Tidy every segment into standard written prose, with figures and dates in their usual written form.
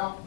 out.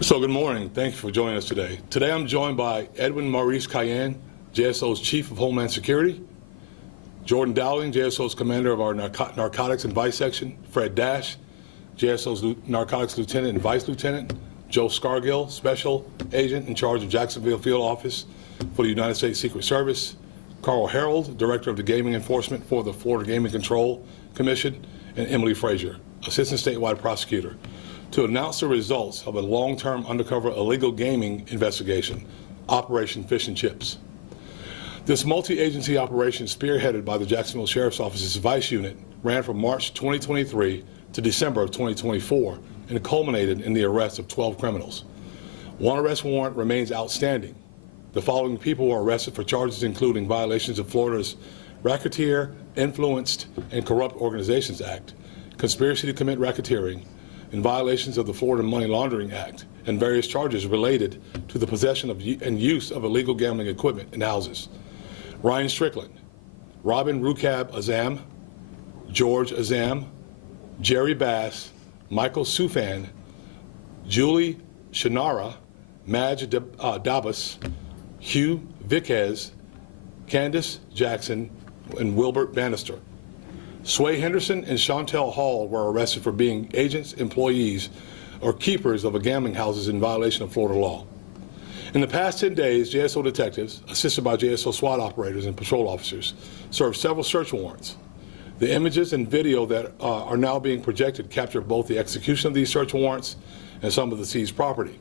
So good morning. Thank you for joining us today. Today I'm joined by Edwin Maurice Cayenne, JSO's Chief of Homeland Security, Jordan Dowling, JSO's Commander of our Narcotics and Vice Section, Fred Dash, JSO's Narcotics Lieutenant and Vice Lieutenant, Joe Scargill, Special Agent in charge of Jacksonville Field Office for the United States Secret Service, Carl Harold, Director of the Gaming Enforcement for the Florida Gaming Control Commission, and Emily Frazier, Assistant Statewide Prosecutor, to announce the results of a long-term undercover illegal gaming investigation, Operation Fish and Chips. This multi-agency operation, spearheaded by the Jacksonville Sheriff's Office's Vice Unit, ran from March 2023 to December of 2024 and culminated in the arrest of 12 criminals. One arrest warrant remains outstanding. The following people were arrested for charges including violations of Florida's Racketeer, Influenced, and Corrupt Organizations Act, conspiracy to commit racketeering, in violations of the Florida Money Laundering Act, and various charges related to the possession of and use of illegal gambling equipment in houses. Ryan Strickland, Robin Rukab Azam, George Azam, Jerry Bass, Michael Sufan, Julie Shinara, Madge Dabas, Hugh Viquez, Candace Jackson, and Wilbert Bannister. Sway Henderson and Chantel Hall were arrested for being agents, employees, or keepers of gambling houses in violation of Florida law. In the past 10 days, JSO detectives, assisted by JSO SWAT operators and patrol officers, served several search warrants. The images and video that are now being projected capture both the execution of these search warrants and some of the seized property.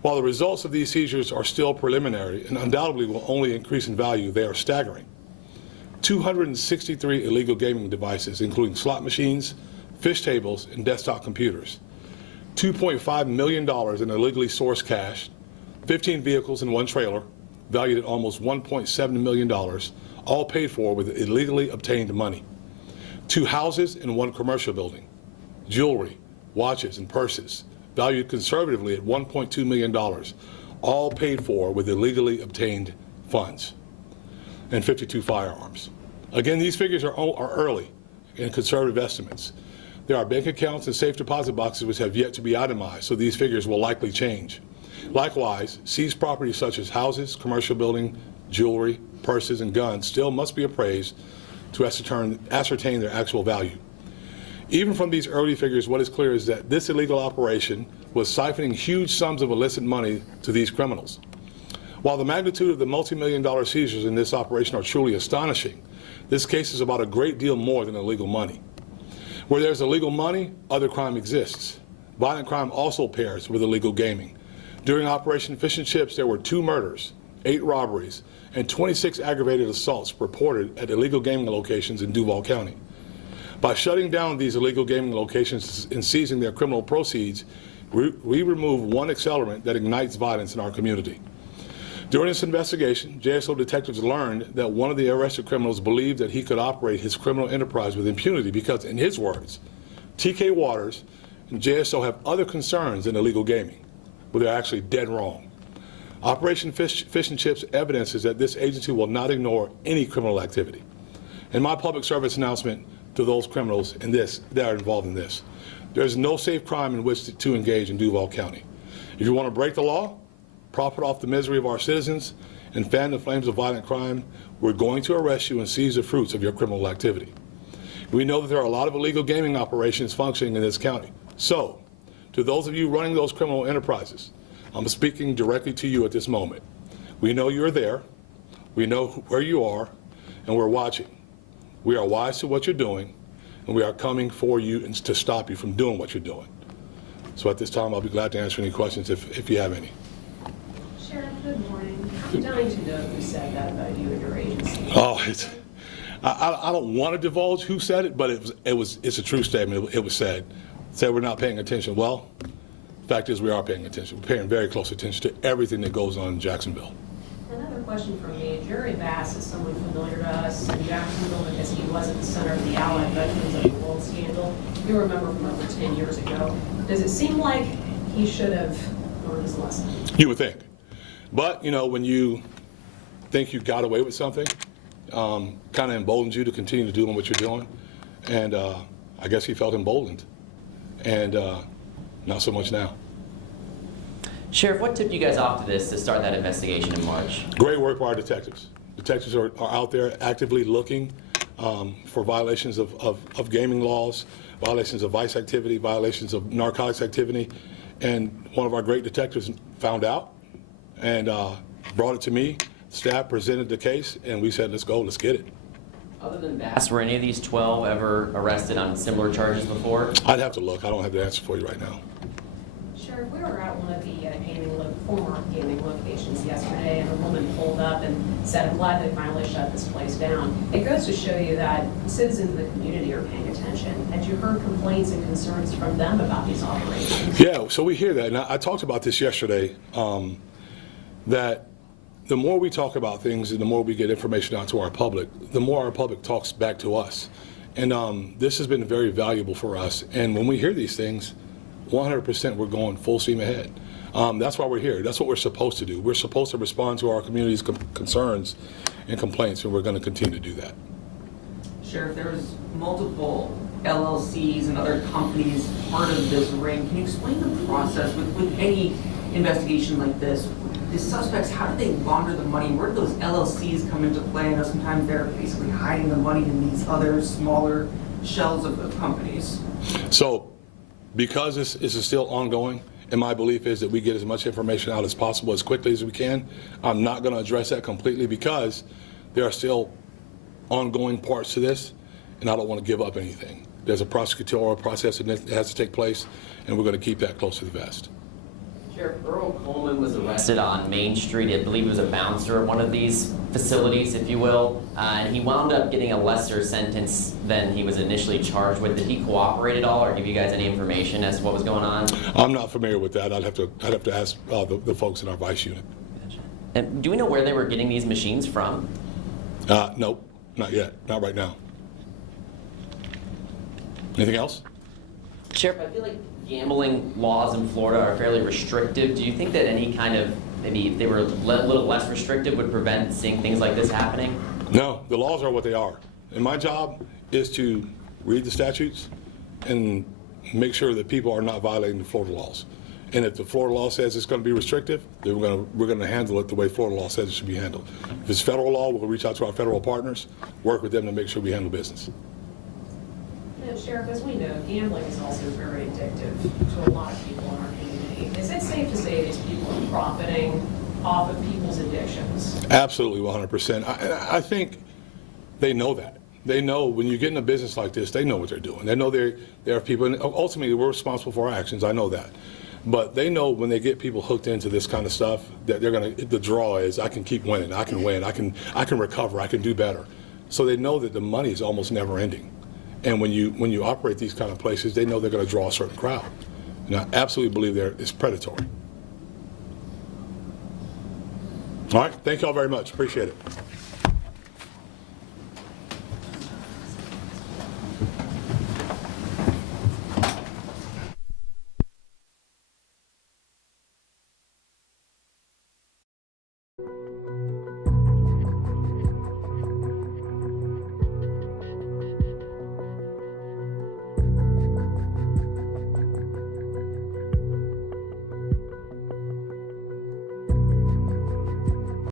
While the results of these seizures are still preliminary and undoubtedly will only increase in value, they are staggering. 263 illegal gaming devices, including slot machines, fish tables, and desktop computers. $2.5 million in illegally sourced cash, 15 vehicles and one trailer, valued at almost $1.7 million, all paid for with illegally obtained money. 2 houses and 1 commercial building. Jewelry, watches, and purses, valued conservatively at $1.2 million, all paid for with illegally obtained funds. And 52 firearms. Again, these figures are early and conservative estimates. There are bank accounts and safe deposit boxes which have yet to be itemized, so these figures will likely change. Likewise, seized property such as houses, commercial building, jewelry, purses, and guns still must be appraised to ascertain their actual value. Even from these early figures, what is clear is that this illegal operation was siphoning huge sums of illicit money to these criminals. While the magnitude of the multi-million-dollar seizures in this operation are truly astonishing, this case is about a great deal more than illegal money. Where there's illegal money, other crime exists. Violent crime also pairs with illegal gaming. During Operation Fish and Chips, there were 2 murders, 8 robberies, and 26 aggravated assaults reported at illegal gaming locations in Duval County. By shutting down these illegal gaming locations and seizing their criminal proceeds, we remove one accelerant that ignites violence in our community. During this investigation, JSO detectives learned that one of the arrested criminals believed that he could operate his criminal enterprise with impunity because, in his words, TK Waters and JSO have other concerns than illegal gaming, but they're actually dead wrong. Operation Fish and Chips evidences that this agency will not ignore any criminal activity. In my public service announcement to those criminals that are involved in this, there is no safe crime in which to engage in Duval County. If you want to break the law, profit off the misery of our citizens, and fan the flames of violent crime, we're going to arrest you and seize the fruits of your criminal activity. We know that there are a lot of illegal gaming operations functioning in this county. So, to those of you running those criminal enterprises, I'm speaking directly to you at this moment. We know you're there, we know where you are, and we're watching. We are wise to what you're doing, and we are coming for you and to stop you from doing what you're doing. So at this time, I'll be glad to answer any questions if you have any. Sheriff, good morning. I'm dying to know who said that about you and your agency. Oh, I don't want to divulge who said it, but it's a true statement. It was said we're not paying attention. Well, the fact is we are paying attention. We're paying very close attention to everything that goes on in Jacksonville. Another question from me. Jerry Bass is someone familiar to us in Jacksonville because he was at the center of the Allied Veterans of the World scandal. You remember from over 10 years ago. Does it seem like he should have learned his lesson? You would think. But, you know, when you think you got away with something, kind of emboldens you to continue doing what you're doing. And I guess he felt emboldened. And not so much now. Sheriff, what tipped you guys off to this to start that investigation in March? Great work by our detectives. Detectives are out there actively looking for violations of gaming laws, violations of vice activity, violations of narcotics activity. And one of our great detectives found out and brought it to me. Staff presented the case, and we said, let's go, let's get it. Other than Bass, were any of these 12 ever arrested on similar charges before? I'd have to look. I don't have the answer for you right now. Sheriff, we were at one of the former gaming locations yesterday, and a woman pulled up and said, I'm glad they finally shut this place down. It goes to show you that citizens of the community are paying attention. Had you heard complaints and concerns from them about these operations? Yeah, so we hear that. And I talked about this yesterday, that the more we talk about things and the more we get information out to our public, the more our public talks back to us. And this has been very valuable for us. And when we hear these things, 100% we're going full steam ahead. That's why we're here. That's what we're supposed to do. We're supposed to respond to our community's concerns and complaints, and we're going to continue to do that. Sheriff, there's multiple LLCs and other companies part of this ring. Can you explain the process with any investigation like this? The suspects, how do they launder the money? Where do those LLCs come into play? I know sometimes they're basically hiding the money in these other smaller shells of companies. So because this is still ongoing, and my belief is that we get as much information out as possible as quickly as we can, I'm not going to address that completely because there are still ongoing parts to this, and I don't want to give up anything. There's a prosecutorial process that has to take place, and we're going to keep that close to the vest. Sheriff, Earl Coleman was arrested on Main Street. I believe he was a bouncer at one of these facilities, if you will, and he wound up getting a lesser sentence than he was initially charged with. Did he cooperate at all, or give you guys any information as to what was going on? I'm not familiar with that. I'd have to ask the folks in our vice unit. Gotcha. And do we know where they were getting these machines from? Nope, not yet. Not right now. Anything else? Sheriff, I feel like gambling laws in Florida are fairly restrictive. Do you think that any kind of, maybe if they were a little less restrictive, would prevent seeing things like this happening? No, the laws are what they are. And my job is to read the statutes and make sure that people are not violating the Florida laws. And if the Florida law says it's going to be restrictive, then we're going to handle it the way Florida law says it should be handled. If it's federal law, we'll reach out to our federal partners, work with them to make sure we handle business. You know, Sheriff, as we know, gambling is also very addictive to a lot of people in our community. Is it safe to say these people are profiting off of people's addictions? Absolutely, 100%. I think they know that. They know when you get in a business like this, they know what they're doing. They know there are people, and ultimately we're responsible for our actions. I know that. But they know when they get people hooked into this kind of stuff that they're going to, the draw is, I can keep winning, I can win, I can recover, I can do better. So they know that the money is almost never ending. And when you operate these kind of places, they know they're going to draw a certain crowd. And I absolutely believe it's predatory. All right, thank you all very much. Appreciate it.